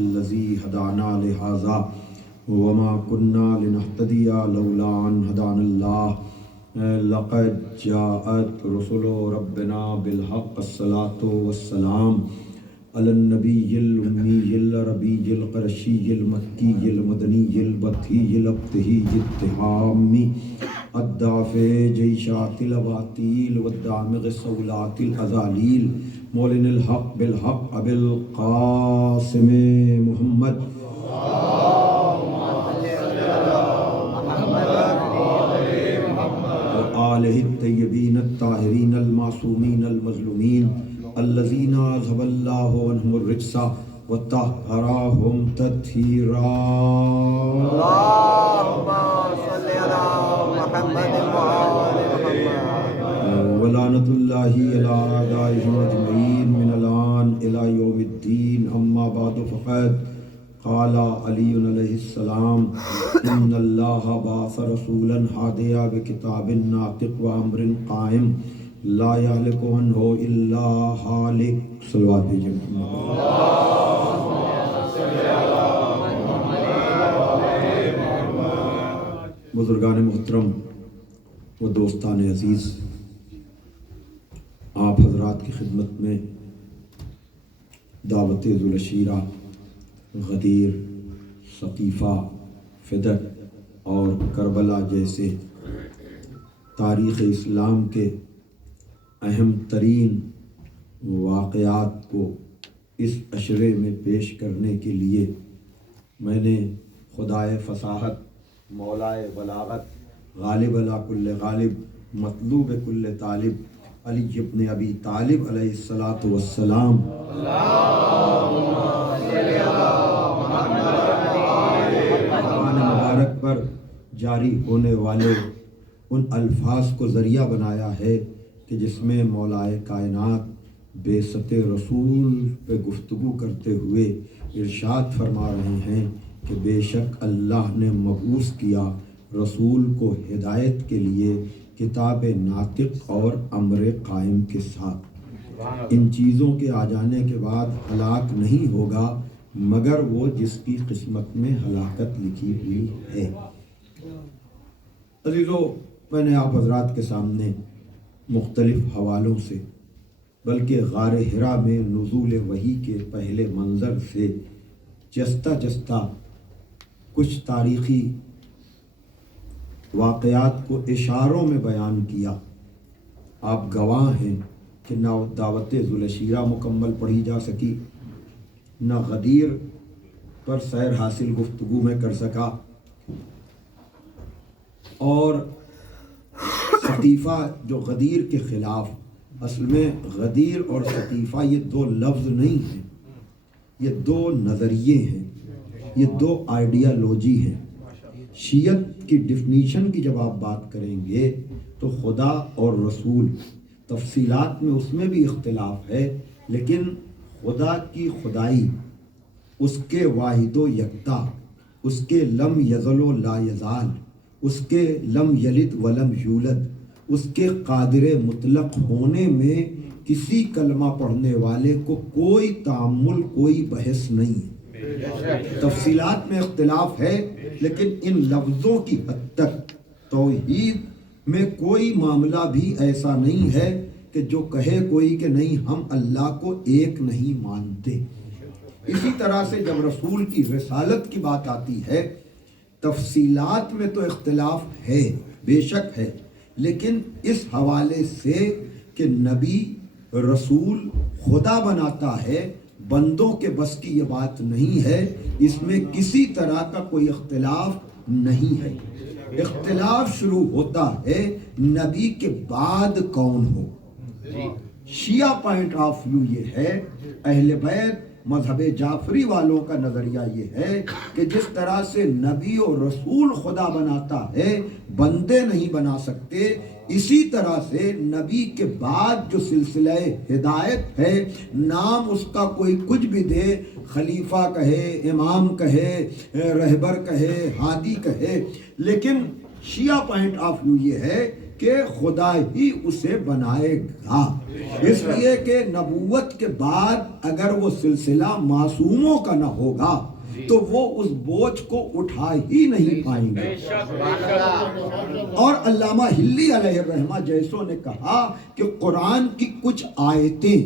الذی ہدانا لہذا وما كنا لنهتدي لولا أن هدانا الله لقد جاءت رسل ربنا بالحق الصلاة والسلام على النبي الأمي العربي القرشي المكي المدني البطي الأبطي التهامي الدافع جيشات الأباطيل والدامغ الصولات الأزاليل مولن الحق بالحق أبي القاسم محمد وآله الطيبين الطاهرين المعصومين المظلومين الذين أذهب الله عنهم الرجس وطهرهم تطهيرا. اللهم صل على محمد وآل محمد. ولعنة الله على أعدائهم أجمعين من الآن إلى يوم الدين. أما بعد فقد قال علي عليه السلام إن الله بعث رسولا هاديا بكتاب ناطق وأمر قائم لا يهلك عنه إلا هالك. صلوات بزرگان محترم و دوستان عزیز، آپ حضرات کی خدمت میں دعوت ذوالعشیرہ، غدیر، ثقیفہ، فدق اور کربلا جیسے تاریخ اسلام کے اہم ترین واقعات کو اس عشرے میں پیش کرنے کے لیے میں نے خدائے فصاحت، مولائے بلاغت، غالب علی کل غالب، مطلوب کل طالب علی ابن ابی طالب علیہ الصلاۃ والسلام مبارک پر جاری ہونے والے ان الفاظ کو ذریعہ بنایا ہے کہ جس میں مولائے کائنات بعثت رسول پہ گفتگو کرتے ہوئے ارشاد فرما رہے ہیں کہ بے شک اللہ نے مبعوث کیا رسول کو ہدایت کے لیے کتاب ناطق اور امر قائم کے ساتھ. ان چیزوں کے آ جانے کے بعد ہلاک نہیں ہوگا مگر وہ جس کی قسمت میں ہلاکت لکھی ہوئی ہے. عزیزو، میں نے آپ حضرات کے سامنے مختلف حوالوں سے بلکہ غار حرا میں نزول وحی کے پہلے منظر سے جستہ جستہ کچھ تاریخی واقعات کو اشاروں میں بیان کیا. آپ گواہ ہیں کہ نہ دعوت ذوالعشیرہ مکمل پڑھی جا سکی، نہ غدیر پر سیر حاصل گفتگو میں کر سکا، اور ثقیفہ جو غدیر کے خلاف، اصل میں غدیر اور ثقیفہ یہ دو لفظ نہیں ہیں، یہ دو نظریے ہیں، یہ دو آئیڈیالوجی ہیں. شیعت کی ڈیفینیشن کی جب آپ بات کریں گے تو خدا اور رسول، تفصیلات میں اس میں بھی اختلاف ہے، لیکن خدا کی خدائی، اس کے واحد و یکتا، اس کے لم یزل و لا یزال، اس کے لم یلد ولم یولد، اس کے قادر مطلق ہونے میں کسی کلمہ پڑھنے والے کو کوئی تعامل، کوئی بحث نہیں ہے. تفصیلات میں اختلاف ہے لیکن ان لفظوں کی حد تک توحید میں کوئی معاملہ بھی ایسا نہیں ہے کہ جو کہے کوئی کہ نہیں ہم اللہ کو ایک نہیں مانتے. اسی طرح سے جب رسول کی رسالت کی بات آتی ہے، تفصیلات میں تو اختلاف ہے، بے شک ہے، لیکن اس حوالے سے کہ نبی رسول خدا بناتا ہے، بندوں کے بس کی یہ بات نہیں ہے، اس میں کسی طرح کا کوئی اختلاف نہیں ہے. اختلاف شروع ہوتا ہے نبی کے بعد کون ہو. شیعہ پوائنٹ آف ویو یہ ہے، اہل بیت مذہب جعفری والوں کا نظریہ یہ ہے کہ جس طرح سے نبی اور رسول خدا بناتا ہے، بندے نہیں بنا سکتے، اسی طرح سے نبی کے بعد جو سلسلہ ہدایت ہے، نام اس کا کوئی کچھ بھی دے، خلیفہ کہے، امام کہے، رہبر کہے، ہادی کہے، لیکن شیعہ پوائنٹ آف ویو یہ ہے کہ خدا ہی اسے بنائے گا، اس لیے کہ نبوت کے بعد اگر وہ سلسلہ معصوموں کا نہ ہوگا تو وہ اس بوجھ کو اٹھا ہی نہیں پائیں گے۔ اور علامہ ہلی علیہ الرحمہ جیسوں نے کہا کہ قرآن کی کچھ آیتیں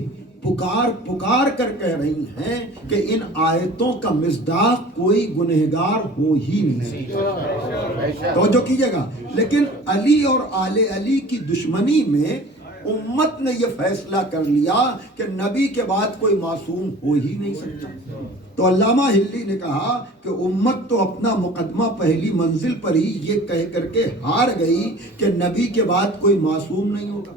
پکار کر کہہ رہی ہیں کہ ان آیتوں کا مصداق کوئی گنہگار ہو ہی نہیں سکتا۔ توجہ کیجئے گا، لیکن علی اور آل علی کی دشمنی میں امت نے یہ فیصلہ کر لیا کہ نبی کے بعد کوئی معصوم ہو ہی نہیں سکتا۔ تو علامہ ہلی نے کہا کہ امت تو اپنا مقدمہ پہلی منزل پر ہی یہ کہہ کر کے ہار گئی کہ نبی کے بعد کوئی معصوم نہیں ہوگا،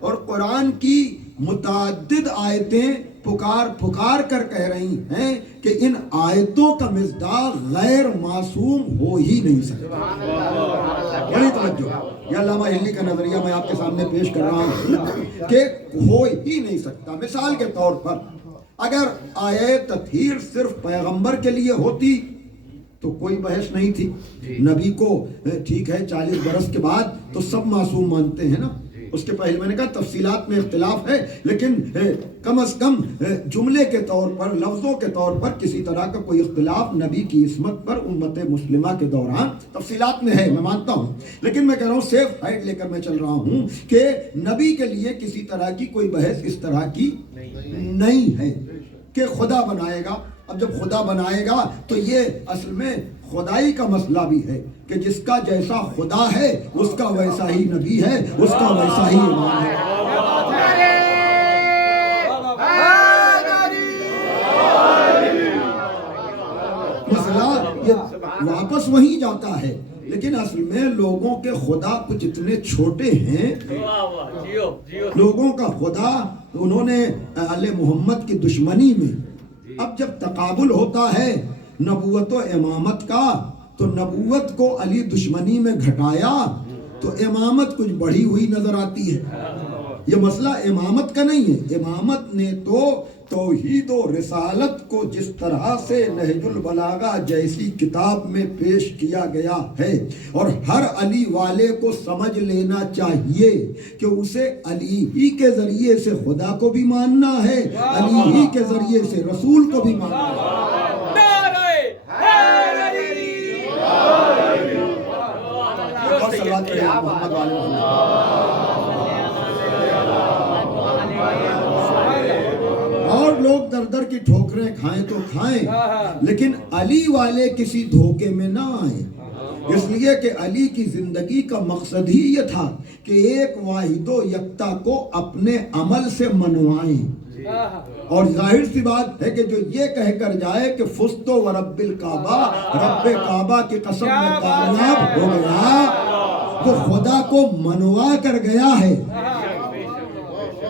اور قرآن کی متعدد آیتیں پکار کر کہہ رہی ہیں کہ ان آیتوں کا مصداق غیر معصوم ہو ہی نہیں سکتا۔ بڑی توجہ، یہ علامہ ہلی کا نظریہ میں آپ کے سامنے پیش کر رہا ہوں کہ ہو ہی نہیں سکتا۔ مثال کے طور پر اگر آیت تطہیر صرف پیغمبر کے لیے ہوتی تو کوئی بحث نہیں تھی، نبی کو ٹھیک ہے 40 برس کے بعد تو سب معصوم مانتے ہیں نا، اس کے پہلے میں نے کہا تفصیلات میں اختلاف ہے، لیکن کم از کم جملے کے طور پر، لفظوں کے طور پر کسی طرح کا کوئی اختلاف نبی کی عصمت پر امت مسلمہ کے دوران تفصیلات میں ہے، میں مانتا ہوں، لیکن میں کہہ رہا ہوں سیف ہائٹ لے کر میں چل رہا ہوں کہ نبی کے لیے کسی طرح کی کوئی بحث اس طرح کی نہیں ہے کہ خدا بنائے گا۔ اب جب خدا بنائے گا تو یہ اصل میں خدائی کا مسئلہ بھی ہے کہ جس کا جیسا خدا ہے اس کا ویسا ہی نبی ہے، اس کا ویسا ہی امام ہے۔ مسئلہ یہ واپس وہیں جاتا ہے، لیکن اصل میں لوگوں کے خدا کچھ اتنے چھوٹے ہیں، لوگوں کا خدا انہوں نے آل محمد کی دشمنی میں، اب جب تقابل ہوتا ہے نبوت و امامت کا تو نبوت کو علی دشمنی میں گھٹایا تو امامت کچھ بڑھی ہوئی نظر آتی ہے۔ یہ مسئلہ امامت کا نہیں ہے، امامت نے تو توحید و رسالت کو جس طرح سے نہج البلاغہ جیسی کتاب میں پیش کیا گیا ہے، اور ہر علی والے کو سمجھ لینا چاہیے کہ اسے علی ہی کے ذریعے سے خدا کو بھی ماننا ہے، علی ہی کے ذریعے سے رسول کو بھی ماننا ہے۔ محمد والے اور لوگ در در کی ٹھوکریں کھائیں تو کھائیں، لیکن علی والے کسی دھوکے میں نہ آئیں، اس لیے کہ علی کی زندگی کا مقصد ہی یہ تھا کہ ایک واحد و یکتا کو اپنے عمل سے منوائیں، اور ظاہر سی بات ہے کہ جو یہ کہہ کر جائے کہ فزت و رب الکعبہ، رب کعبہ کی قسم میں کامیاب ہو گیا، وہ خدا کو منوا کر گیا ہے،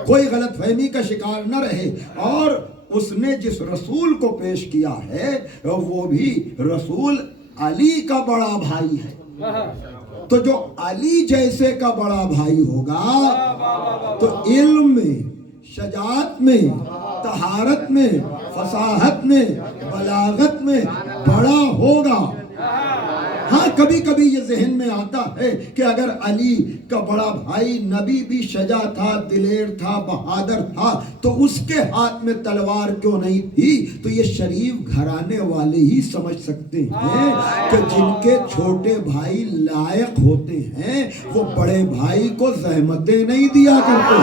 کوئی غلط فہمی کا شکار نہ رہے۔ اور اس نے جس رسول کو پیش کیا ہے وہ بھی رسول علی کا بڑا بھائی ہے، تو جو علی جیسے کا بڑا بھائی ہوگا تو علم میں، شجاعت میں، طہارت میں، فصاحت میں، بلاغت میں بڑا ہوگا۔ ہاں کبھی کبھی یہ ذہن میں آتا ہے کہ اگر علی کا بڑا بھائی نبی بھی شجاع تھا، دلیر تھا، بہادر تھا تو اس کے ہاتھ میں تلوار کیوں نہیں تھی؟ تو یہ شریف گھرانے والے ہی سمجھ سکتے ہیں کہ جن کے چھوٹے بھائی لائق ہوتے ہیں وہ بڑے بھائی کو زحمتیں نہیں دیا کرتے۔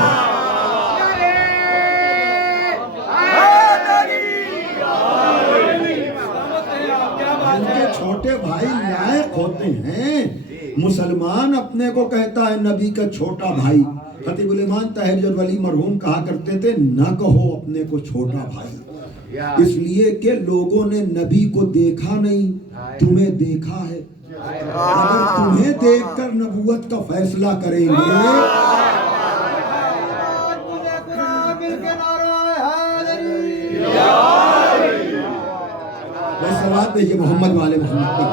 چھوٹے بھائی لائق ہوتے ہیں، مسلمان اپنے کو کہتا ہے نبی کا چھوٹا بھائی۔ خطیب الایمان طاہر جدولی مرحوم کہا کرتے تھے نہ کہو اپنے کو چھوٹا بھائی، اس لیے کہ لوگوں نے نبی کو دیکھا نہیں، تمہیں دیکھا ہے۔ اگر تمہیں دیکھ کر نبوت کا فیصلہ کریں گے سوات بھیجیے محمد والے محمد پر۔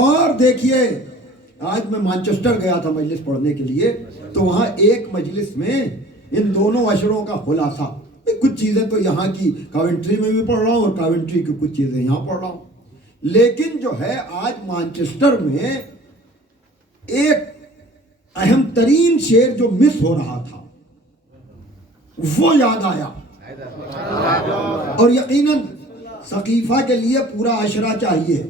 اور دیکھیے آج میں مانچسٹر گیا تھا مجلس پڑھنے کے لیے، تو وہاں ایک مجلس میں ان دونوں اشروں کا خلاصہ، کچھ چیزیں تو یہاں کی کاونٹری میں بھی پڑھ رہا ہوں اور کاونٹری کی کچھ چیزیں یہاں پڑھ رہا ہوں۔ لیکن جو ہے آج مانچسٹر میں ایک اہم ترین شعر جو مس ہو رہا تھا وہ یاد آیا، اور یقیناً ثقیفہ کے لیے پورا عشرہ چاہیے،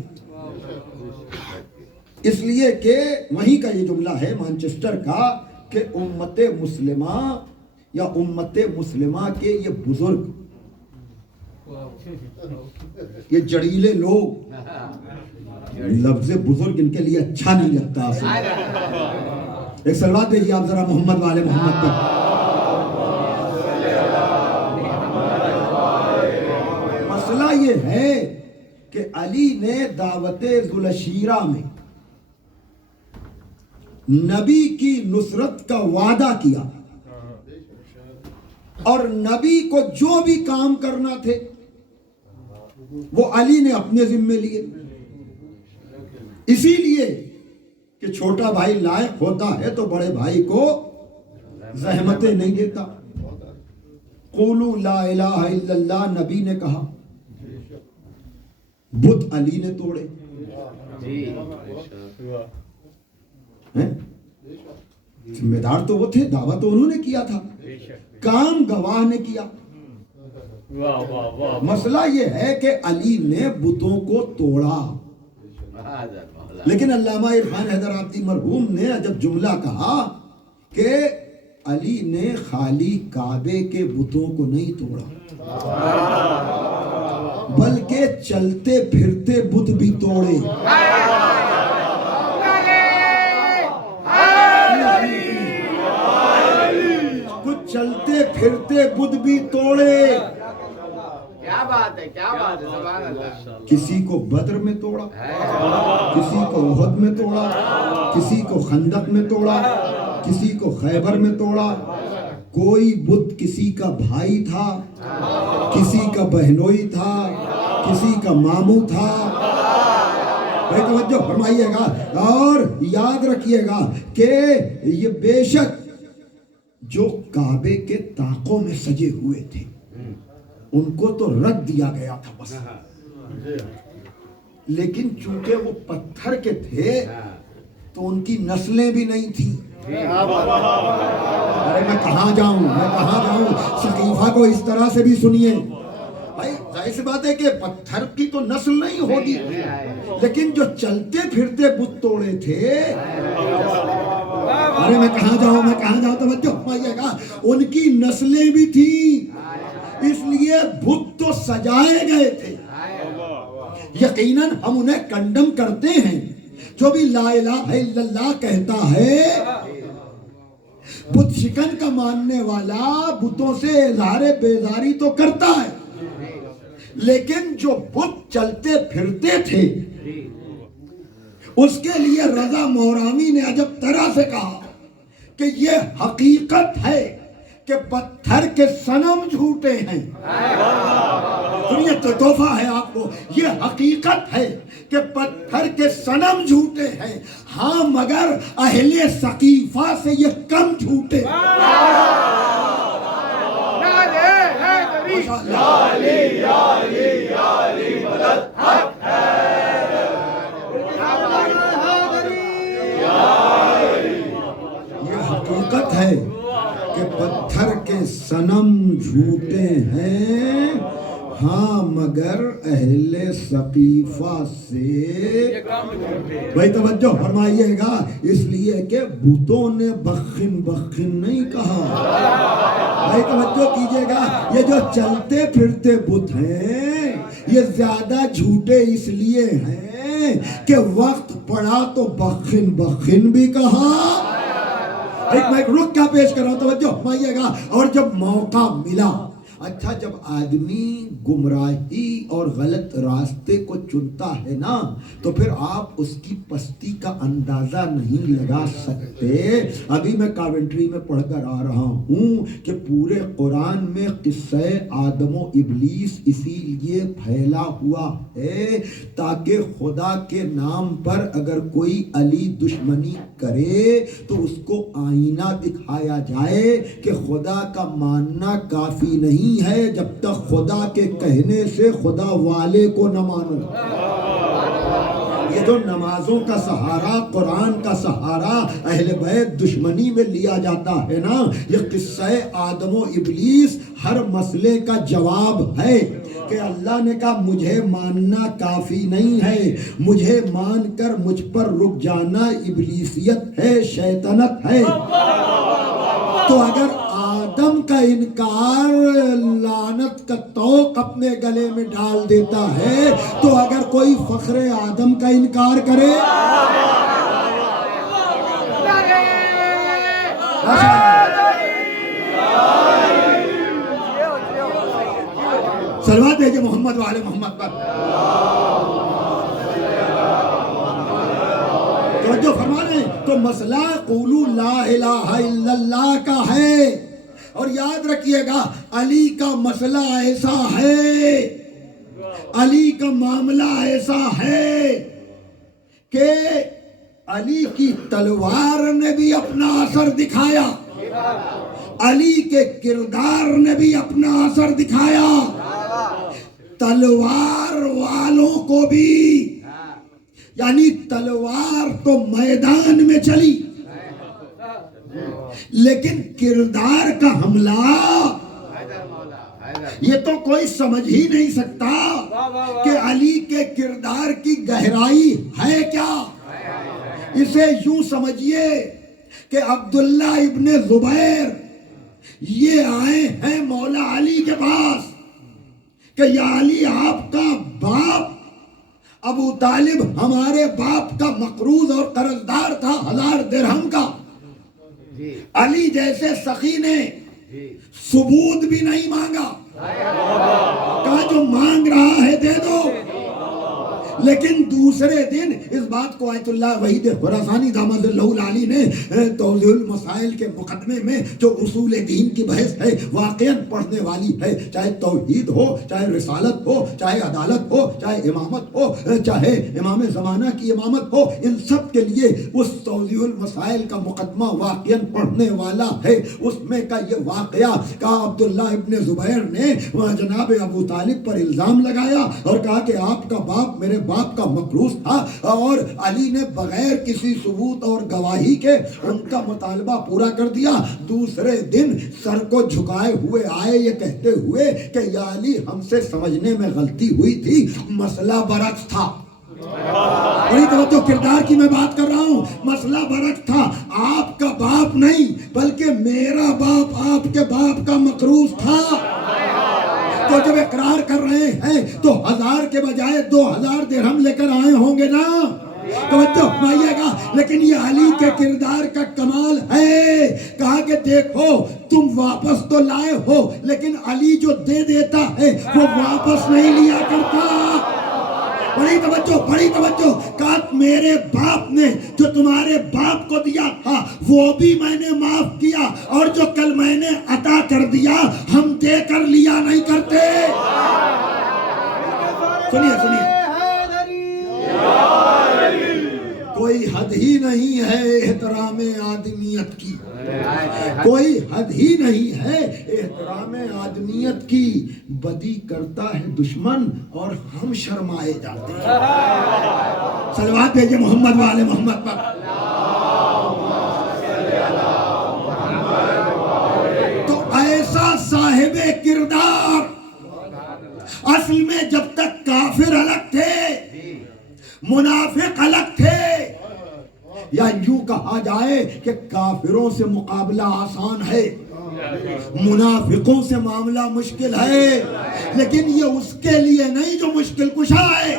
اس لیے کہ وہیں کا یہ جملہ ہے مانچسٹر کا کہ امت مسلمہ یا امت مسلمہ کے یہ بزرگ، یہ جڑیلے لوگ، لفظ بزرگ ان کے لیے اچھا نہیں لگتا، ایک صلوات دیجیے آپ ذرا محمد والے محمد پر۔ مسئلہ یہ ہے کہ علی نے دعوت ذوالشیرہ میں نبی کی نصرت کا وعدہ کیا، اور نبی کو جو بھی کام کرنا تھے وہ علی نے اپنے ذمے لیے، اسی لیے کہ چھوٹا بھائی لائق ہوتا ہے تو بڑے بھائی کو زحمتیں نہیں دیتا۔ قولوا لا الہ الا اللہ نبی نے کہا، بت علی نے توڑے، ذمہ دار تو وہ تھے، دعوت تو انہوں نے کیا تھا، کام گواہ نے کیا۔ مسئلہ یہ ہے کہ علی نے بتوں کو توڑا، لیکن علامہ عرفان حیدر آبادی مرحوم نے جب جملہ کہا کہ علی نے خالی کعبے کے بتوں کو نہیں توڑا بلکہ چلتے پھرتے بت بھی توڑے، کچھ چلتے پھرتے بت بھی توڑے۔ کیا بات ہے، کیا بات ہے، سبحان اللہ۔ کسی کو بدر میں توڑا، کسی کو احد میں توڑا، کسی کو خندق میں توڑا، کسی کو خیبر میں توڑا۔ کوئی بت کسی کا بھائی تھا، کسی کا بہنوئی تھا، کسی کا ماموں تھا۔ بھائی توجہ فرمائیے گا اور یاد رکھیے گا کہ یہ بے شک جو کعبے کے طاقوں میں سجے ہوئے تھے ان کو تو رد دیا گیا تھا بس، لیکن چونکہ وہ پتھر کے تھے تو ان کی نسلیں بھی نہیں تھیں۔ ارے میں کہاں جاؤں، ثقیفہ کو اس طرح سے بھی سنیے بھائی، ظاہر سی بات ہے کہ پتھر کی تو نسل نہیں ہوگی، لیکن جو چلتے پھرتے بت توڑے تھے، ارے میں کہاں جاؤں توجہ فرمائیے گا، ان کی نسلیں بھی تھیں، اس لیے بت تو سجائے گئے تھے۔ یقیناً ہم انہیں کنڈم کرتے ہیں، جو بھی لا الہ الا اللہ کہتا ہے بت شکن کا ماننے والا بتوں سے اظہار بیزاری تو کرتا ہے، لیکن جو بت چلتے پھرتے تھے اس کے لیے رضا مورامی نے عجب طرح سے کہا کہ یہ حقیقت ہے کہ پتھر کے صنم جھوٹے ہیں۔ سنیے تو تحفہ ہے آپ کو، یہ حقیقت ہے کہ پتھر کے صنم جھوٹے ہیں، ہاں مگر اہل ثقیفہ سے یہ کم جھوٹے۔ یہ حقیقت ہے کہ پتھر کے صنم جھوٹے ہیں، ہاں مگر اہل ثقیفہ سے۔ بھائی توجہ فرمائیے گا، اس لیے کہ بتوں نے بخن نہیں کہا۔ بھائی توجہ کیجئے گا، یہ جو چلتے پھرتے بت ہیں یہ زیادہ جھوٹے اس لیے ہیں کہ وقت پڑا تو بخن بھی کہا۔ میں رک کیا پیش کر رہا ہوں، توجہ فرمائیے گا، اور جب موقع ملا، اچھا جب آدمی گمراہی اور غلط راستے کو چنتا ہے نا تو پھر آپ اس کی پستی کا اندازہ نہیں لگا سکتے۔ ابھی میں کاونٹری میں پڑھ کر آ رہا ہوں کہ پورے قرآن میں قصہ آدم و ابلیس اسی لیے پھیلا ہوا ہے تاکہ خدا کے نام پر اگر کوئی علی دشمنی کرے تو اس کو آئینہ دکھایا جائے کہ خدا کا ماننا کافی نہیں ہے جب تک خدا کے کہنے سے خدا والے کو نہ مانو۔ یہ جو نمازوں کا سہارا، قرآن کا سہارا اہل بیت دشمنی میں لیا جاتا ہے نا، یہ قصہ آدم و ابلیس ہر مسئلے کا جواب ہے کہ اللہ نے کہا مجھے ماننا کافی نہیں ہے، مجھے مان کر مجھ پر رک جانا ابلیسیت ہے، شیطنت ہے۔ تو اگر آدم کا انکار لعنت کا طوق اپنے گلے میں ڈال دیتا ہے، تو اگر کوئی فخر آدم کا انکار کرے، صلوات بھیجے محمد والے محمد پر۔ توجہ فرما رہے ہیں، تو مسئلہ قولوا لا الہ الا اللہ کا ہے، اور یاد رکھیے گا علی کا مسئلہ ایسا ہے، علی کا معاملہ ایسا ہے کہ علی کی تلوار نے بھی اپنا اثر دکھایا، علی کے کردار نے بھی اپنا اثر دکھایا، تلوار والوں کو بھی، یعنی تلوار تو میدان میں چلی لیکن کردار کا حملہ یہ تو کوئی سمجھ ہی نہیں سکتا کہ علی کے کردار کی گہرائی ہے کیا۔ اسے یوں سمجھیے کہ عبداللہ ابن زبیر یہ آئے ہیں مولا علی کے پاس کہ یا علی آپ کا باپ ابو طالب ہمارے باپ کا مقروض اور قرضدار تھا 1000 درہم کا، علی جیسے سخی نے ثبوت بھی نہیں مانگا، کہا جو مانگ رہا ہے دے دو، لیکن دوسرے دن اس بات کو آیت اللہ وحید خراسانی داماد اللہ العالی نے توضیح المسائل کے مقدمے میں جو اصول دین کی بحث ہے واقعاً پڑھنے والی ہے، چاہے توحید ہو، چاہے رسالت ہو، چاہے عدالت ہو، چاہے امامت ہو، چاہے امام زمانہ کی امامت ہو، ان سب کے لیے اس توضیح المسائل کا مقدمہ واقعاً پڑھنے والا ہے۔ اس میں کا یہ واقعہ کہا عبداللہ ابن زبیر نے جناب ابو طالب پر الزام لگایا اور کہا کہ آپ کا باپ میرے باپ کا مقروض تھا، اور علی نے بغیر کسی ثبوت اور گواہی کے ان کا مطالبہ پورا کر دیا۔ دوسرے دن سر کو جھکائے ہوئے آئے یہ کہتے ہوئے کہ یا علی ہم سے سمجھنے میں غلطی ہوئی تھی، مسئلہ برعکس تھا۔ بڑی توجہ کردار کی میں بات کر رہا ہوں، مسئلہ برعکس تھا، آپ کا باپ نہیں بلکہ میرا باپ آپ کے باپ کا مقروض تھا۔ تو جب اقرار کر رہے ہیں تو 1000 کے بجائے 2000 درہم لے کر آئے ہوں گے نا، توجہ فرمائیے گا۔ لیکن یہ علی کے کردار کا کمال ہے، کہا کہ دیکھو تم واپس تو لائے ہو لیکن علی جو دے دیتا ہے وہ واپس نہیں لیا کرتا۔ بڑی توجہ، بڑی توجہ، کہا میرے باپ نے جو تمہارے باپ کو دیا تھا وہ بھی میں نے معاف کیا، اور جو کل میں نے عطا کر دیا ہم دے کر لیا نہیں کرتے۔ سنیے سنیے، کوئی حد ہی نہیں ہے احترام آدمیت کی، کوئی حد ہی نہیں ہے احترام آدمیت کی۔ بدی کرتا ہے دشمن اور ہم شرمائے جاتے ہیں۔ صلوات بھیجے محمد والے محمد پر۔ تو ایسا صاحب کردار اصل میں جب تک کافر الگ تھے، منافق الگ تھے، یا یوں کہا جائے کہ کافروں سے مقابلہ آسان ہے، منافقوں سے معاملہ مشکل ہے، لیکن یہ اس کے لیے نہیں جو مشکل کشا ہے۔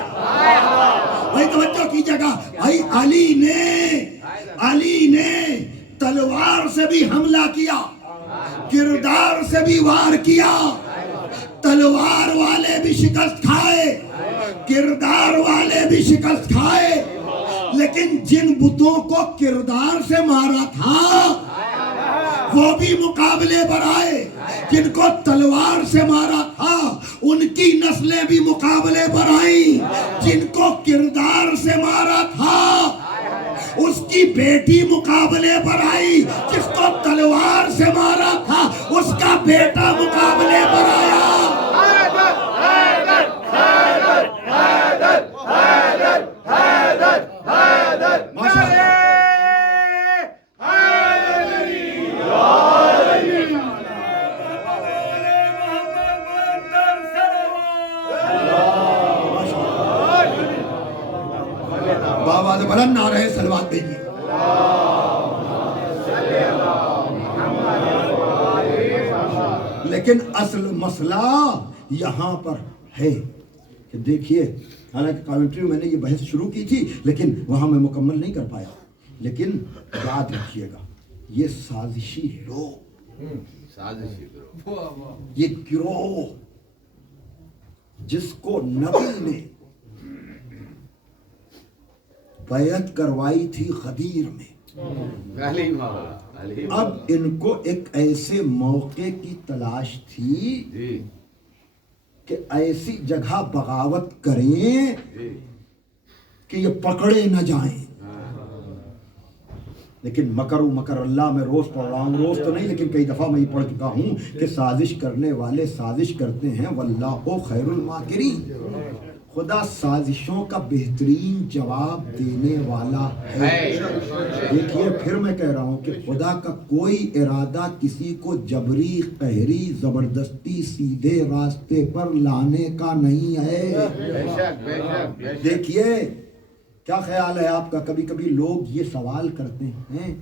بھائی توجہ کیجیے گا، بھائی علی نے تلوار سے بھی حملہ کیا، کردار سے بھی وار کیا، تلوار والے بھی شکست کھائے، کردار والے بھی شکست کھائے، لیکن جن بتوں کو کردار سے مارا تھا وہ بھی مقابلے پر آئے، جن کو تلوار سے مارا تھا ان کی نسلیں بھی مقابلے پر آئیں، جن کو کردار سے مارا تھا اس کی بیٹی مقابلے پر آئی، جس کو تلوار سے مارا تھا اس کا بیٹا مقابلے پر آیا۔ حیدر حیدر حیدر حیدر حیدر بلند نعرہ صلوات دیجیے. لیکن اصل مسئلہ یہاں پر ہے کہ دیکھیے، حالانکہ کامنٹری میں نے یہ بحث شروع کی تھی لیکن وہاں میں مکمل نہیں کر پایا. لیکن یاد رکھیے گا، یہ سازشی لوگ، سازشی گروہ، یہ گروہ جس کو نبی نے بیعت کروائی تھی غدیر میں، اب ان کو ایک ایسے موقع کی تلاش تھی کہ ایسی جگہ بغاوت کریں کہ یہ پکڑے نہ جائیں. لیکن مکر اللہ میں روز پڑھ رہا ہوں، روز تو نہیں لیکن کئی دفعہ میں یہ پڑھ چکا ہوں کہ سازش کرنے والے سازش کرتے ہیں واللہ خیر الماکرین. خدا سازشوں کا بہترین جواب دینے والا ہے. دیکھیے پھر میں کہہ رہا ہوں کہ خدا کا کوئی ارادہ کسی کو جبری، قہری، زبردستی سیدھے راستے پر لانے کا نہیں ہے. دیکھیے کیا خیال ہے آپ کا، کبھی کبھی لوگ یہ سوال کرتے ہیں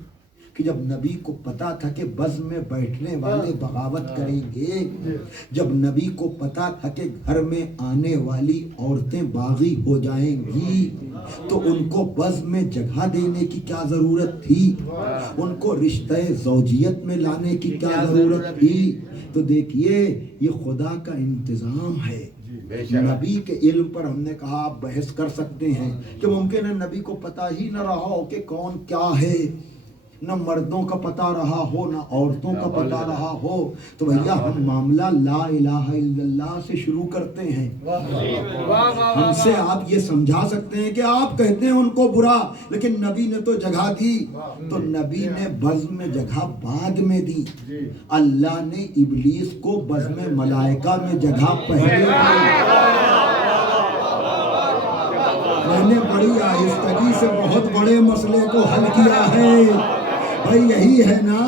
کہ جب نبی کو پتا تھا کہ بزم میں بیٹھنے والے بغاوت کریں گے، جب نبی کو پتا تھا کہ گھر میں آنے والی عورتیں باغی ہو جائیں گی، تو ان کو بزم میں جگہ دینے کی کیا ضرورت تھی؟ ان کو رشتہ زوجیت میں لانے کی کیا ضرورت تھی؟ تو دیکھیے یہ خدا کا انتظام ہے. نبی کے علم پر ہم نے کہا آپ بحث کر سکتے ہیں کہ ممکن ہے نبی کو پتا ہی نہ رہا ہو کہ کون کیا ہے، نہ مردوں کا پتہ رہا ہو نہ عورتوں کا پتہ رہا ہو. تو بھیا ہم معاملہ لا الہ الا اللہ سے شروع کرتے ہیں. ہم سے آپ یہ سمجھا سکتے ہیں کہ آپ کہتے ہیں ان کو برا، لیکن نبی نے تو جگہ دی. تو نبی نے بزم میں جگہ بعد میں دی. اللہ نے ابلیس کو بزم ملائکہ میں جگہ پہلے دی. میں نے بڑی آہستگی سے بہت بڑے مسئلے کو حل کیا ہے. بھائی یہی ہے نا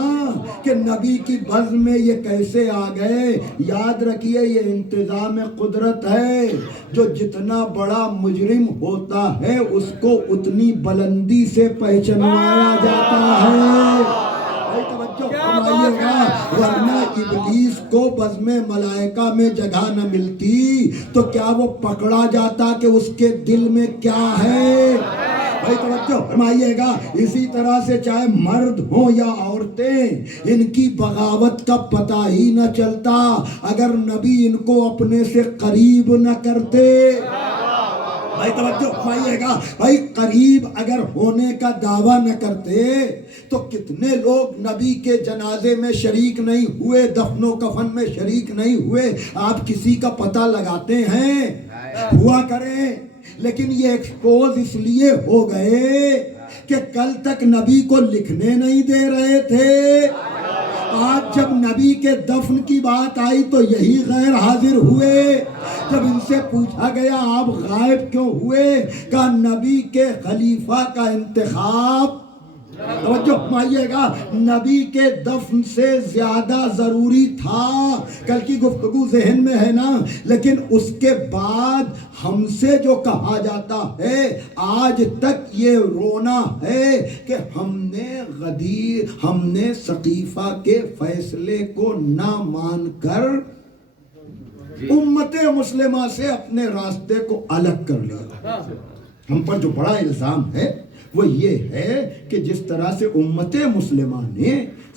کہ نبی کی بزم میں یہ کیسے آ گئے. یاد رکھیے یہ انتظام قدرت ہے. جو جتنا بڑا مجرم ہوتا ہے اس کو اتنی بلندی سے پہچنوایا جاتا ہے. توجہ فرمائیے گا، ورنہ ابلیس کو بزم ملائکہ میں جگہ نہ ملتی تو کیا وہ پکڑا جاتا کہ اس کے دل میں کیا ہے؟ بھائی توجہ فرمائیے گا. اسی طرح سے چاہے مرد ہوں یا عورتیں، ان کی بغاوت کا پتہ ہی نہ چلتا اگر نبی ان کو اپنے سے قریب نہ کرتے. بھائی توجہ فرمائیے گا، بھائی قریب اگر ہونے کا دعویٰ نہ کرتے تو کتنے لوگ نبی کے جنازے میں شریک نہیں ہوئے، دفن و کفن میں شریک نہیں ہوئے. آپ کسی کا پتہ لگاتے ہیں؟ ہوا کریں. لیکن یہ ایکسپوز اس لیے ہو گئے کہ کل تک نبی کو لکھنے نہیں دے رہے تھے. آج جب نبی کے دفن کی بات آئی تو یہی غیر حاضر ہوئے. جب ان سے پوچھا گیا آپ غائب کیوں ہوئے، کہا نبی کے خلیفہ کا انتخاب، توجہ فرمائیے گا، نبی کے دفن سے زیادہ ضروری تھا. کل کی گفتگو ذہن میں ہے نا. لیکن اس کے بعد ہم سے جو کہا جاتا ہے آج تک یہ رونا ہے کہ ہم نے سقیفہ کے فیصلے کو نہ مان کر امت مسلمہ سے اپنے راستے کو الگ کر لیا. ہم پر جو بڑا الزام ہے وہ یہ ہے کہ جس طرح سے امت مسلمہ نے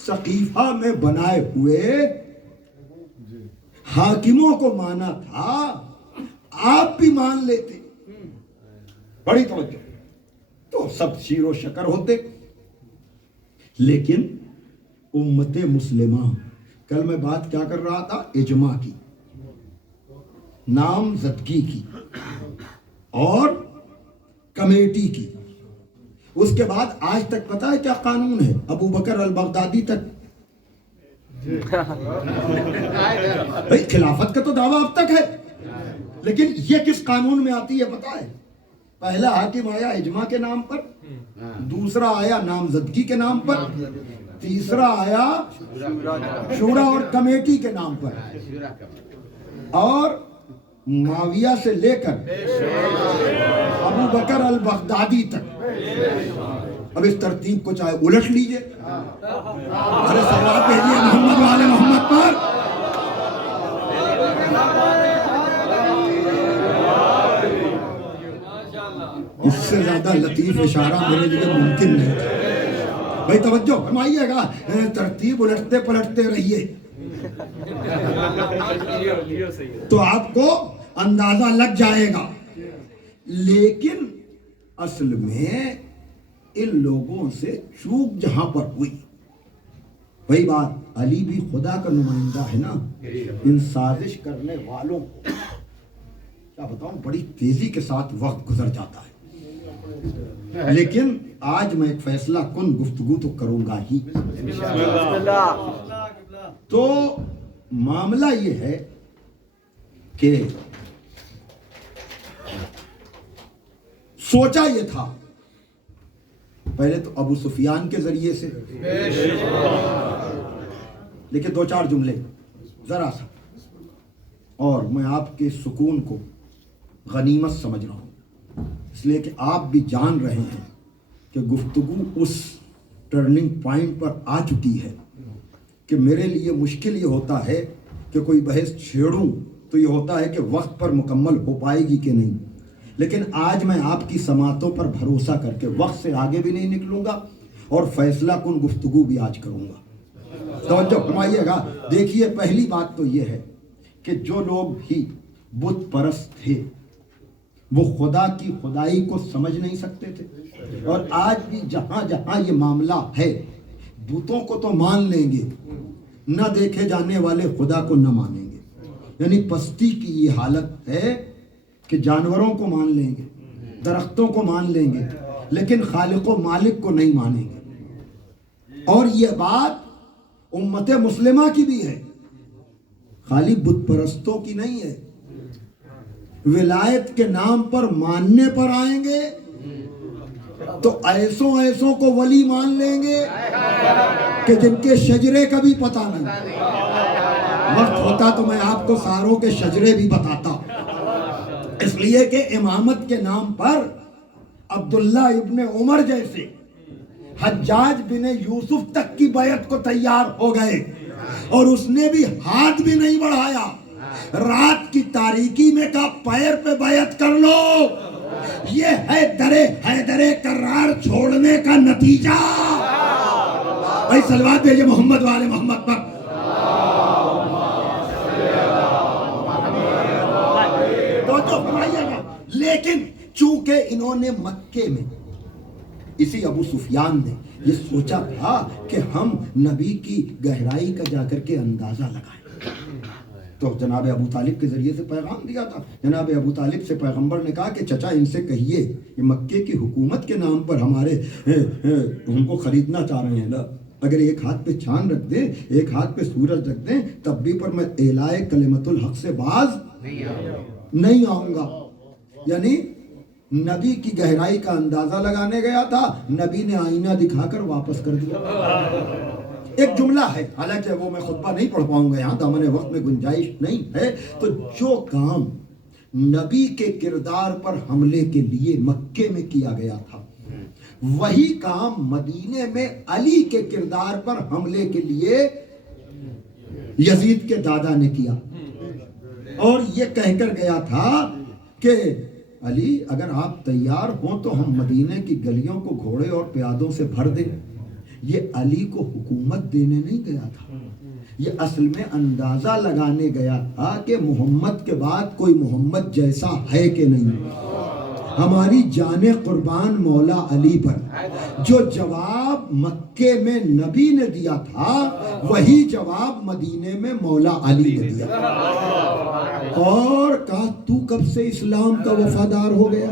سقیفہ میں بنائے ہوئے حاکموں کو مانا تھا، آپ بھی مان لیتے. بڑی توجہ، تو سب شیر و شکر ہوتے. لیکن امت مسلمہ، کل میں بات کیا کر رہا تھا؟ اجماع کی، نامزدگی کی اور کمیٹی کی. اس کے بعد آج تک پتہ ہے کیا قانون ہے؟ ابو بکر البغدادی تک بھئی خلافت کا تو دعویٰ اب تک ہے، لیکن یہ کس قانون میں آتی ہے پتہ ہے؟ پہلا حاکم آیا اجماع کے نام پر، دوسرا آیا نامزدگی کے نام پر، تیسرا آیا شورا اور کمیٹی کے نام پر. اور معاویہ سے لے کر ابو بکر البغدادی تک، اب اس ترتیب کو چاہے الٹ لیجئے، ارے صلوات بھیجیے محمد والے محمد پر۔ اس سے زیادہ لطیف اشارہ میرے لیے ممکن نہیں تھا۔ بھائی توجہ فرمائیے گا، ترتیب الٹتے پلٹتے رہیے تو آپ کو اندازہ لگ جائے گا۔ لیکن اصل میں ان لوگوں سے چوک جہاں پر ہوئی، وہی بات، علی بھی خدا کا نمائندہ ہے نا، ان سازش کرنے والوں کو کیا بتاؤں، بڑی تیزی کے ساتھ وقت گزر جاتا ہے۔ لیکن آج میں ایک فیصلہ کن گفتگو تو کروں گا ہی۔ تو معاملہ یہ ہے کہ سوچا یہ تھا پہلے تو ابو سفیان کے ذریعے سے، لیکن دو چار جملے ذرا سا، اور میں آپ کے سکون کو غنیمت سمجھ رہا ہوں، اس لیے کہ آپ بھی جان رہے ہیں کہ گفتگو اس ٹرننگ پوائنٹ پر آ چکی ہے کہ میرے لیے مشکل یہ ہوتا ہے کہ کوئی بحث چھیڑوں تو یہ ہوتا ہے کہ وقت پر مکمل ہو پائے گی کہ نہیں، لیکن آج میں آپ کی سماعتوں پر بھروسہ کر کے وقت سے آگے بھی نہیں نکلوں گا اور فیصلہ کن گفتگو بھی آج کروں گا۔ توجہ فرمائیے گا، دیکھیے پہلی بات تو یہ ہے کہ جو لوگ بھی بت پرست تھے وہ خدا کی خدائی کو سمجھ نہیں سکتے تھے، اور آج بھی جہاں جہاں یہ معاملہ ہے بتوں کو تو مان لیں گے، نہ دیکھے جانے والے خدا کو نہ مانیں گے۔ یعنی پستی کی یہ حالت ہے کہ جانوروں کو مان لیں گے، درختوں کو مان لیں گے، لیکن خالق و مالک کو نہیں مانیں گے۔ اور یہ بات امت مسلمہ کی بھی ہے، خالی بت پرستوں کی نہیں ہے۔ ولایت کے نام پر ماننے پر آئیں گے تو ایسوں کو ولی مان لیں گے کہ جن کے شجرے کا بھی پتہ نہیں۔ وقت ہوتا تو میں آپ کو ساروں کے شجرے بھی بتاتا، اس لیے کہ امامت کے نام پر عبداللہ ابن عمر جیسے حجاج بن یوسف تک کی بیعت کو تیار ہو گئے، اور اس نے بھی ہاتھ بھی نہیں بڑھایا، رات کی تاریکی میں کہا پیر پہ بیعت کر لو۔ یہ ہے حیدر کرار چھوڑنے کا نتیجہ۔ بھائی صلوات بھیجئے محمد والے محمد پر۔ لیکن چونکہ انہوں نے مکے میں، اسی ابو سفیان نے یہ سوچا تھا کہ ہم نبی کی گہرائی کا جا کر کے اندازہ لگائیں، تو جناب ابو طالب کے ذریعے سے پیغام دیا تھا۔ جناب ابو طالب سے پیغمبر نے کہا کہ چچا ان سے کہیے یہ مکے کی حکومت کے نام پر ہم کو خریدنا چاہ رہے ہیں نا، اگر ایک ہاتھ پہ چاند رکھ دیں ایک ہاتھ پہ سورج رکھ دیں تب بھی پر میں اعلائے کلمت الحق سے باز نہیں آؤں گا۔ یعنی نبی کی گہرائی کا اندازہ لگانے گیا تھا، نبی نے آئینہ دکھا کر واپس کر دیا۔ ایک جملہ ہے، حالانکہ وہ میں خطبہ نہیں پڑھ پاؤں گا، یہاں دامن وقت میں گنجائش نہیں ہے، تو جو کام نبی کے کردار پر حملے کے لیے مکے میں کیا گیا تھا وہی کام مدینے میں علی کے کردار پر حملے کے لیے یزید کے دادا نے کیا، اور یہ کہہ کر گیا تھا کہ علی اگر آپ تیار ہوں تو ہم مدینے کی گلیوں کو گھوڑے اور پیادوں سے بھر دیں۔ یہ علی کو حکومت دینے نہیں گیا تھا، یہ اصل میں اندازہ لگانے گیا تھا کہ محمد کے بعد کوئی محمد جیسا ہے کہ نہیں۔ ہماری جان قربان مولا علی پر جو جواب مکے میں نبی نے دیا تھا وہی جواب مدینے میں مولا علی نے دیا، اور کہا تو کب سے اسلام کا وفادار ہو گیا۔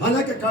حالانکہ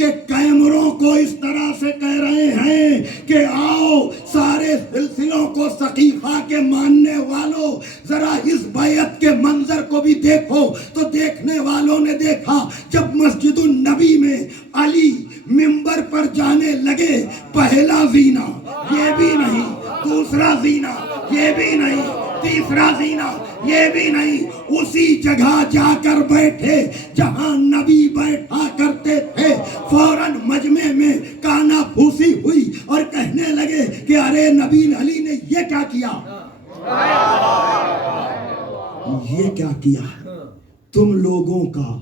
کہ کیمروں کو اس طرح سے کہہ رہے ہیں کہ آؤ سارے سلسلوں کو سقیفہ کے ماننے والوں ذرا اس بیعت کے منظر کو بھی دیکھو. تو دیکھنے والوں نے دیکھا جب مسجد النبی میں علی منبر پر جانے لگے، پہلا زینہ یہ بھی نہیں، دوسرا زینہ یہ بھی نہیں، تیسرا زینہ یہ بھی نہیں، اسی جگہ جا کر بیٹھے جہاں نبی بیٹھا کرتے تھے. فوراً مجمع میں کانا پھوسی ہوئی اور کہنے لگے کہ ارے نبی علی نے یہ کیا کیا، یہ کیا کیا. تم لوگوں کا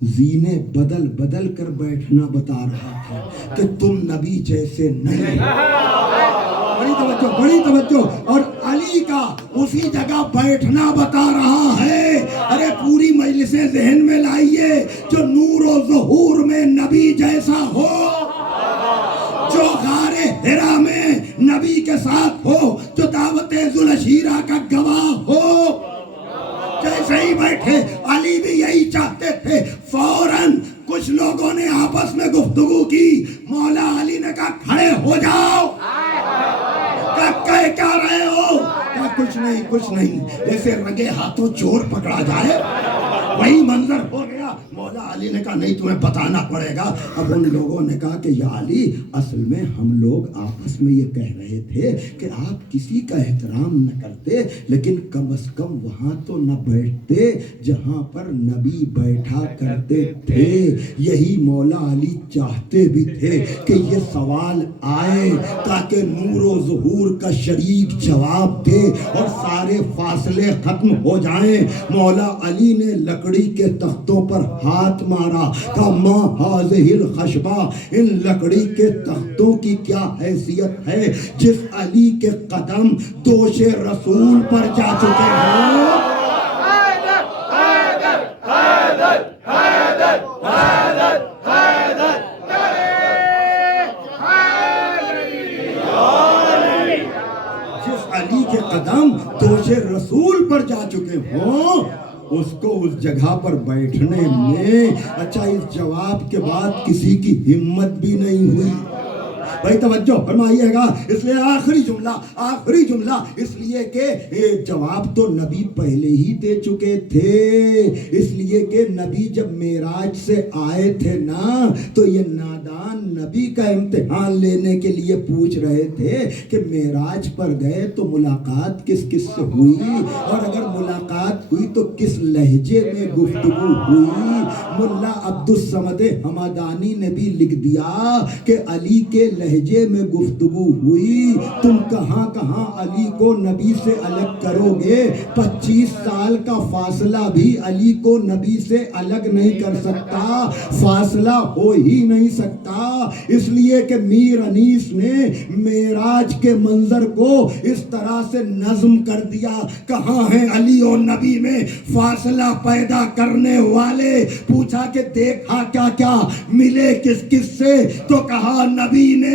زینے بدل بدل کر بیٹھنا بتا رہا تھا کہ تم نبی جیسے نہیں. بڑی توجہ. اور علی کا اسی جگہ بیٹھنا بتا رہا ہے. ارے پوری مجلسیں ذہن میں لائیے، جو نور و ظہور میں نبی جیسا ہو، جو غار حرا میں نبی کے ساتھ ہو، جو دعوت ذوالعشیرہ کا گواہ ہو، جیسے ہی بیٹھے. علی بھی یہی چاہتے تھے. فوراً کچھ لوگوں نے آپس میں گفتگو کی. مولا علی نے کہا کھڑے ہو جاؤ. کہہ کیا رہے ہو؟ کچھ نہیں. جیسے رگے ہاتھوں چور پکڑا جائے وہی منظر ہو گیا. مولا علی نے کہا نہیں تمہیں بتانا پڑے گا. اب ان لوگوں نے کہا کہ یا علی اصل میں ہم لوگ آپس میں یہ کہہ رہے تھے کہ آپ کسی کا احترام نہ کرتے، لیکن کم از کم وہاں تو نہ بیٹھتے جہاں پر نبی بیٹھا کرتے تھے. یہی مولا علی چاہتے بھی تھے کہ یہ سوال آئے تاکہ نور و ظہور کا شریک جواب دے اور سارے فاصلے ختم ہو جائیں. مولا علی نے لکڑی کے تختوں پر ہاتھ مارا. کہا ما ہذہ الخشبہ، ان لکڑی کے تختوں کی کیا حیثیت ہے جس علی کے قدم دوش رسول پر جا چکے ہیں. جس علی کے قدم دوش رسول پر جا چکے ہوں اس کو اس جگہ پر بیٹھنے میں اچھا اس جواب کے بعد کسی کی ہمت بھی نہیں ہوئی. بھائی توجہ فرمائیے گا. اس لیے آخری جملہ اس لیے کہ جواب تو نبی پہلے ہی دے چکے تھے. اس لیے کہ نبی جب معراج سے آئے تھے نا تو یہ نادان نبی کا امتحان لینے کے لیے پوچھ رہے تھے کہ معراج پر گئے تو ملاقات کس کس سے ہوئی، اور اگر ملاقات ہوئی تو کس لہجے میں گفتگو ہوئی. ملا عبد الصمد حمدانی نے بھی لکھ دیا کہ علی کے لہجے میں گفتگو ہوئی. تم کہاں کہاں علی کو نبی سے الگ کرو گے. 25 سال کا فاصلہ بھی علی کو نبی سے الگ نہیں کر سکتا، فاصلہ ہو ہی نہیں سکتا. اس لیے کہ میر انیس نے معراج کے منظر کو اس طرح سے نظم کر دیا. کہاں ہیں علی اور نبی میں فاصلہ پیدا کرنے والے. پوچھا کہ دیکھا کیا کیا، ملے کس کس سے، تو کہا نبی نے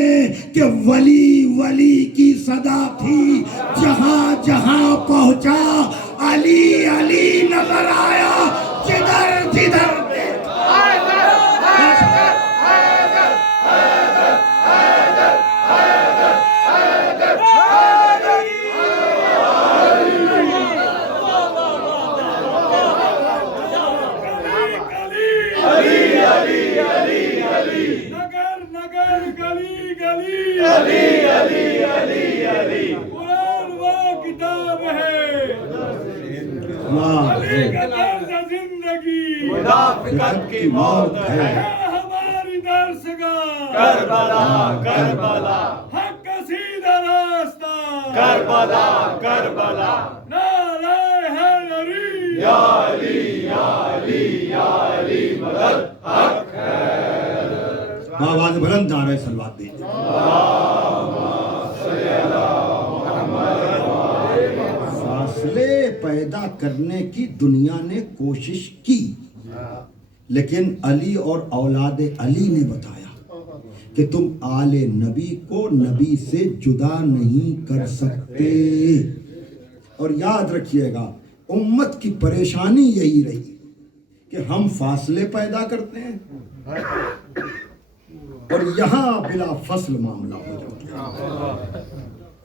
کہ ولی ولی کی صدا تھی. جہاں جہاں پہنچا علی علی نظر آیا، جدھر جدھر منافقت کی موت ہے ہماری درسگاہ کربلا کربلا، حق کا سیدھا راستہ کربلا کربلا، نعرہ حیدری یا علی یا علی یا علی مدد حق ہے. آواز بلند نعرہ صلوات دیجیے. فاصلے پیدا کرنے کی دنیا نے کوشش کی، لیکن علی اور اولاد علی نے بتایا کہ تم آل نبی کو نبی سے جدا نہیں کر سکتے. اور یاد رکھیے گا امت کی پریشانی یہی رہی کہ ہم فاصلے پیدا کرتے ہیں اور یہاں بلا فصل معاملہ ہو جاتا ہے۔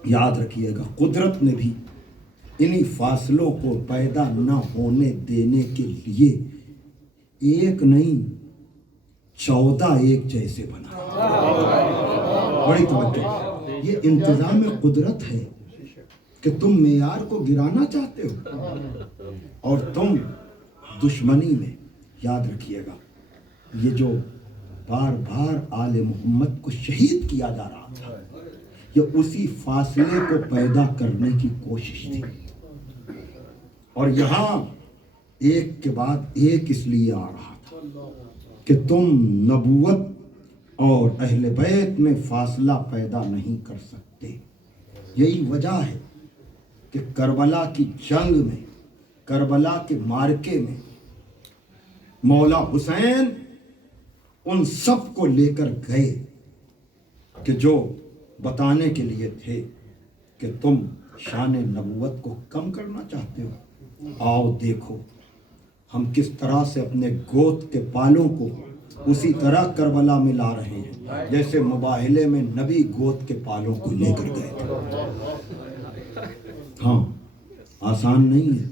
یاد رکھیے گا قدرت نے بھی انہی فاصلوں کو پیدا نہ ہونے دینے کے لیے ایک نہیں 14 ایک جیسے بنا۔ بڑی توجہ، یہ انتظام قدرت ہے کہ تم معیار کو گرانا چاہتے ہو اور تم دشمنی میں۔ یاد رکھیے گا یہ جو بار بار آل محمد کو شہید کیا جا رہا تھا، یہ اسی فاصلے کو پیدا کرنے کی کوشش تھی، اور یہاں ایک کے بعد ایک اس لیے آ رہا تھا کہ تم نبوت اور اہل بیت میں فاصلہ پیدا نہیں کر سکتے۔ یہی وجہ ہے کہ کربلا کی جنگ میں، کربلا کے مارکے میں مولا حسین ان سب کو لے کر گئے کہ جو بتانے کے لیے تھے کہ تم شان نبوت کو کم کرنا چاہتے ہو، آؤ دیکھو ہم کس طرح سے اپنے گوت کے پالوں کو اسی طرح کربلا میں لا رہے ہیں جیسے مباہلے میں نبی گوت کے پالوں کو لے کر گئے تھے۔ ہاں آسان نہیں ہے،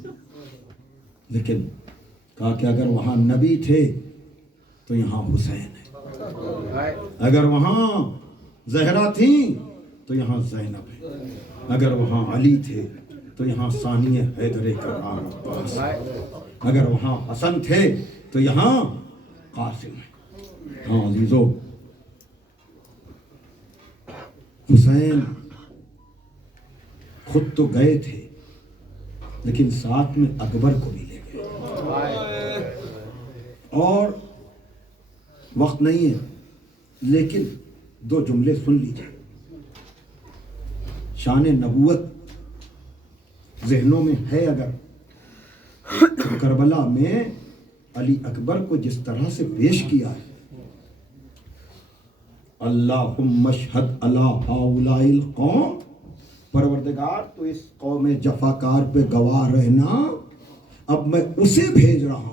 لیکن کہا کہ اگر وہاں نبی تھے تو یہاں حسین ہے، اگر وہاں زہرا تھیں تو یہاں زینب ہے، اگر وہاں علی تھے تو یہاں ثانی حیدر کرار عباس، اگر وہاں حسن تھے تو یہاں قاسم ہے۔ ہاں عزیزو، حسین خود تو گئے تھے لیکن ساتھ میں اکبر کو بھی لے گئے، اور وقت نہیں ہے لیکن 2 جملے سن لیجیے۔ شان نبوت ذہنوں میں ہے اگر، تو کربلا میں علی اکبر کو جس طرح سے پیش کیا ہے، اللہم اشہد علی ہؤلاء القوم، پروردگار تو اس قوم جفاکار پہ گواہ رہنا، اب میں اسے بھیج رہا ہوں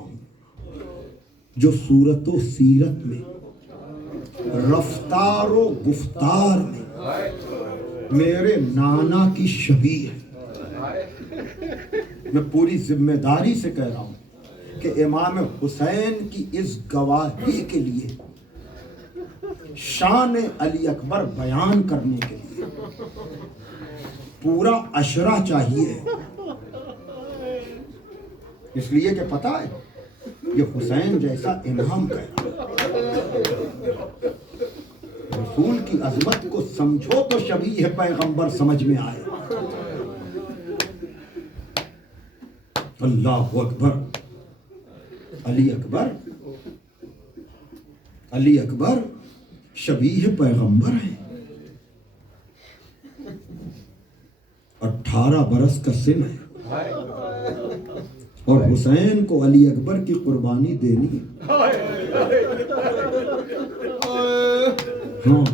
جو صورت و سیرت میں، رفتار و گفتار میں میرے نانا کی شبیہ ہے۔ میں پوری ذمہ داری سے کہہ رہا ہوں کہ امام حسین کی اس گواہی کے لیے، شان علی اکبر بیان کرنے کے لیے پورا عشرہ چاہیے، اس لیے کہ پتہ ہے یہ حسین جیسا امام کہہ رہا ہے۔ رسول کی عظمت کو سمجھو تو شبیہ پیغمبر سمجھ میں آئے۔ اللہ اکبر، علی اکبر، علی اکبر شبیہ پیغمبر ہے۔ 18 برس کا سن ہے اور حسین کو علی اکبر کی قربانی دینی ہے۔ ہاں،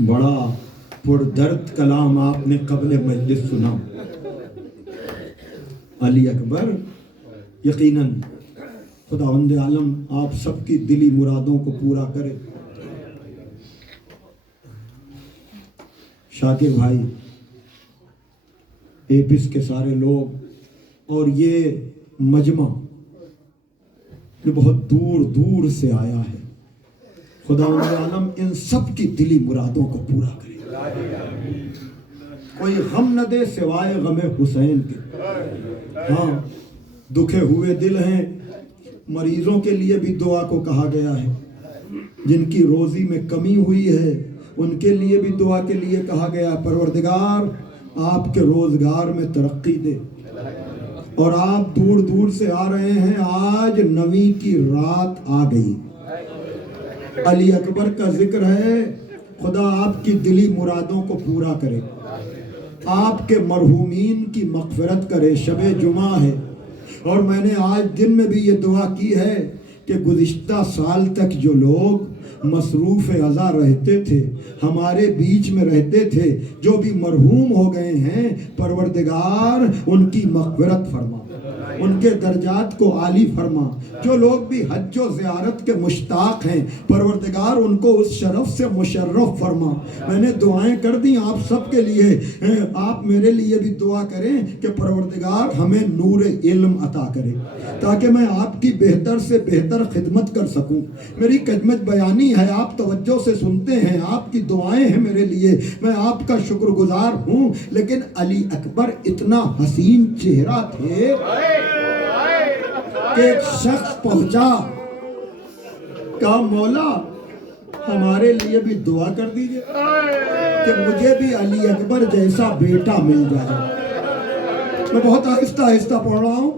بڑا پردرد کلام آپ نے قبل مجلس سنا۔ علی اکبر یقیناً خداوند عالم آپ سب کی دلی مرادوں کو پورا کرے۔ شاکر بھائی، ایپس کے سارے لوگ اور یہ مجمع جو بہت دور دور سے آیا ہے، خداوند عالم ان سب کی دلی مرادوں کو پورا کرے، کوئی غم نہ دے سوائے غم حسین کے۔ ہاں، دکھے ہوئے دل ہیں، مریضوں کے لیے بھی دعا کو کہا گیا ہے، جن کی روزی میں کمی ہوئی ہے ان کے لیے بھی دعا کے لیے کہا گیا۔ پروردگار آپ کے روزگار میں ترقی دے، اور آپ دور دور سے آ رہے ہیں، آج 9ویں کی رات آ گئی، علی اکبر کا ذکر ہے، خدا آپ کی دلی مرادوں کو پورا کرے، آپ کے مرحومین کی مغفرت کرے۔ شب جمعہ ہے اور میں نے آج دن میں بھی یہ دعا کی ہے کہ گزشتہ سال تک جو لوگ مصروف ازا رہتے تھے، ہمارے بیچ میں رہتے تھے، جو بھی مرحوم ہو گئے ہیں، پروردگار ان کی مغفرت فرما۔ ان کے درجات کو عالی فرما. جو لوگ بھی حج و زیارت کے مشتاق ہیں پروردگار ان کو اس شرف سے مشرف فرما. میں نے دعائیں کر دی آپ سب کے لیے, آپ میرے لیے بھی دعا کریں کہ پروردگار ہمیں نور علم عطا کرے تاکہ میں آپ کی بہتر سے بہتر خدمت کر سکوں. میری کجمج بیانی ہے, آپ توجہ سے سنتے ہیں, آپ کی دعائیں ہیں میرے لیے, میں آپ کا شکر گزار ہوں. لیکن علی اکبر اتنا حسین چہرہ تھے کہ ایک شخص پہنچا, کہا مولا ہمارے لیے بھی دعا کر دیجئے کہ مجھے بھی علی اکبر جیسا بیٹا مل جائے. میں بہت آہستہ آہستہ پڑھ رہا ہوں,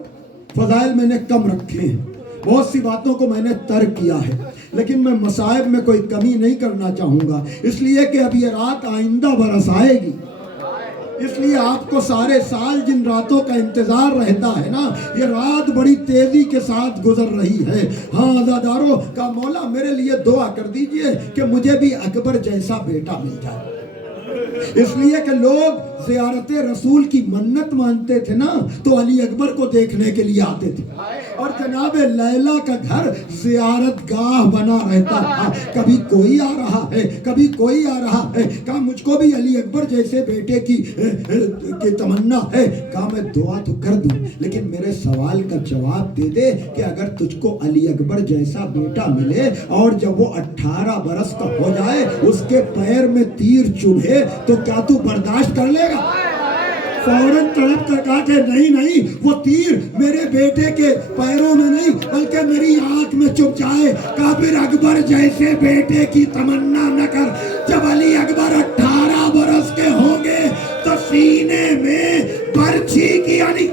فضائل میں نے کم رکھے ہیں, بہت سی باتوں کو میں نے ترک کیا ہے, لیکن میں مصائب میں کوئی کمی نہیں کرنا چاہوں گا, اس لیے کہ اب یہ رات آئندہ برس آئے گی. اس لیے آپ کو سارے سال جن راتوں کا انتظار رہتا ہے نا, یہ رات بڑی تیزی کے ساتھ گزر رہی ہے. ہاں عزادارو, کہا مولا میرے لیے دعا کر دیجئے کہ مجھے بھی اکبر جیسا بیٹا مل جائے. اس لیے کہ لوگ زیارت رسول کی منت مانتے تھے نا, تو علی اکبر کو دیکھنے کے لیے آتے تھے, اور جناب لیلا کا گھر زیارت گاہ بنا رہتا تھا. کبھی کوئی آ رہا ہے, کبھی کوئی آ رہا ہے. کہا مجھ کو بھی علی اکبر جیسے بیٹے کی تمنا ہے. کہا میں دعا تو کر دوں, لیکن میرے سوال کا جواب دے دے کہ اگر تجھ کو علی اکبر جیسا بیٹا ملے اور جب وہ 18 برس کا ہو جائے اس کے پیر میں تیر چبھے تو کیا تو برداشت کر لے گا؟ فوراً تڑپ کر کہا کہ نہیں, وہ تیر میرے بیٹے کے پیروں میں نہیں بلکہ میری آنکھ میں چبھ جائے. کہا پھر اکبر جیسے بیٹے کی تمنا نہ کر. جب علی اکبر 18 برس کے ہوں گے تو سینے میں برچھی کی یعنی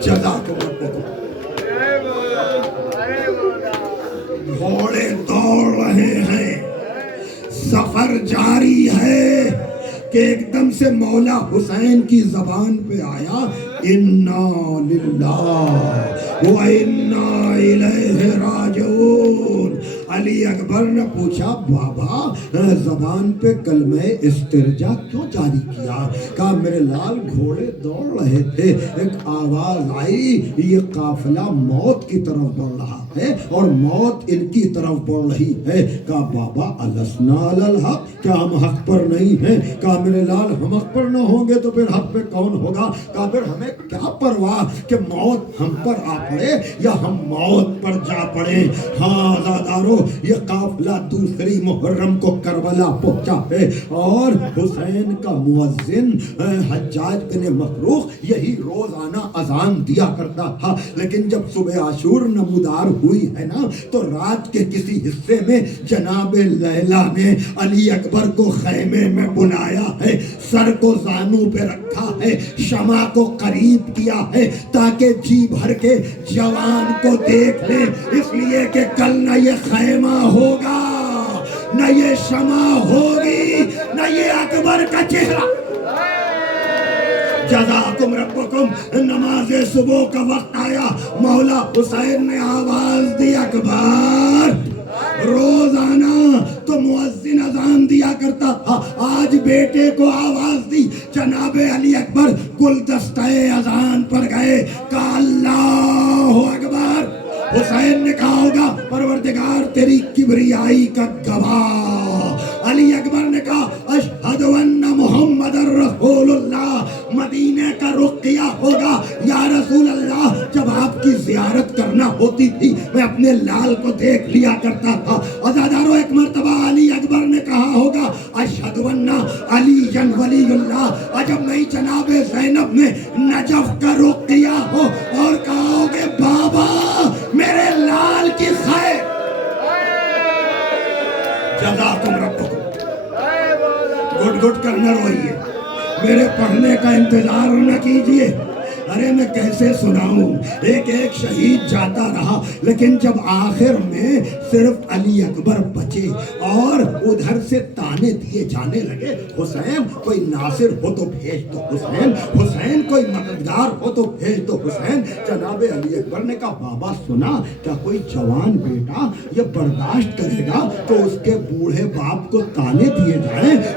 جزاکم اللہ. گھوڑے دوڑ رہے ہیں, سفر جاری ہے کہ ایک دم سے مولا حسین کی زبان پہ آیا انا للہ و انا الیہ راجعون. علی اکبر نے پوچھا بابا زبان پہ کلمہ استرجا کیوں جاری کیا؟ کہا میرے لال گھوڑے دوڑ رہے تھے, ایک آواز آئی یہ قافلہ موت کی طرف بڑھ رہا ہے اور موت ان کی طرف بڑھ رہی ہے. کہا بابا السنا علی الحق, کیا ہم حق پر نہیں ہیں؟ کہا میرے لال ہم حق پر نہ ہوں گے تو پھر حق پہ کون ہوگا؟ کہا پھر ہمیں کیا پرواہ کہ موت ہم پر آ پڑے یا ہم موت پر جا پڑے. ہاں عزادارو, یہ قافلہ دوسری محرم کو کربلا پہنچا ہے اور حسین کا مؤذن حجاج بن مفروخ یہی روزانہ اذان دیا کرتا تھا. لیکن جب صبح عاشور نمودار ہوئی ہے نا تو رات کے کسی حصے میں جناب لیلا نے علی اکبر کو خیمے میں بلایا ہے, سر کو زانوں پہ رکھا ہے, شمع کو قریب کیا ہے تاکہ جی بھر کے جوان کو دیکھ لیں. اس لیے کہ کل نہ یہ خیمہ ہوگا, نہ یہ شمع ہوگی, نہ یہ اکبر کا چہرہ. جزاکم ربکم. نماز صبح کا وقت آیا, مولا حسین نے آواز دی اکبر. روزانہ تو مؤذن اذان دیا کرتا تھا, آج بیٹے کو آواز دی. جناب علی اکبر گلدستہ اذان پر گئے, کہا اللہ اکبر. حسین نے کہا ہوگا پروردگار تیری کبریائی کا گواہ. علی اکبر نے کہا اشہد ان محمد رسول اللہ. مدینے کا رخ کیا ہوگا, یا رسول اللہ جب آپ کی زیارت کرنا ہوتی تھی میں اپنے لال کو دیکھ لیا کرتا تھا. عزادارو, ایک مرتبہ علی اکبر نے کہا ہوگا اشہد ان علی ولی اللہ. جب نہیں جناب زینب نے نجف کا رخ کیا ہو اور کہا ہوگے بابا میرے لال کی خیر. جزاکم ربکم. گھٹ گھٹ کر نہ روئیے, میرے پڑھنے کا انتظار نہ کیجئے. ارے میں کیسے سناؤں, ایک ایک شہید جاتا رہا, لیکن جب آخر میں صرف علی اکبر بچے اور ادھر سے تانے دیے جانے لگے, حسین کوئی ناصر ہو تو بھیج دو حسین, حسین کوئی مددگار ہو تو بھیج دو حسین. جناب علی اکبر نے کہا بابا سنا, کیا کوئی جوان بیٹا یہ برداشت کرے گا تو اس کے بوڑھے باپ کو تانے دیے جائیں؟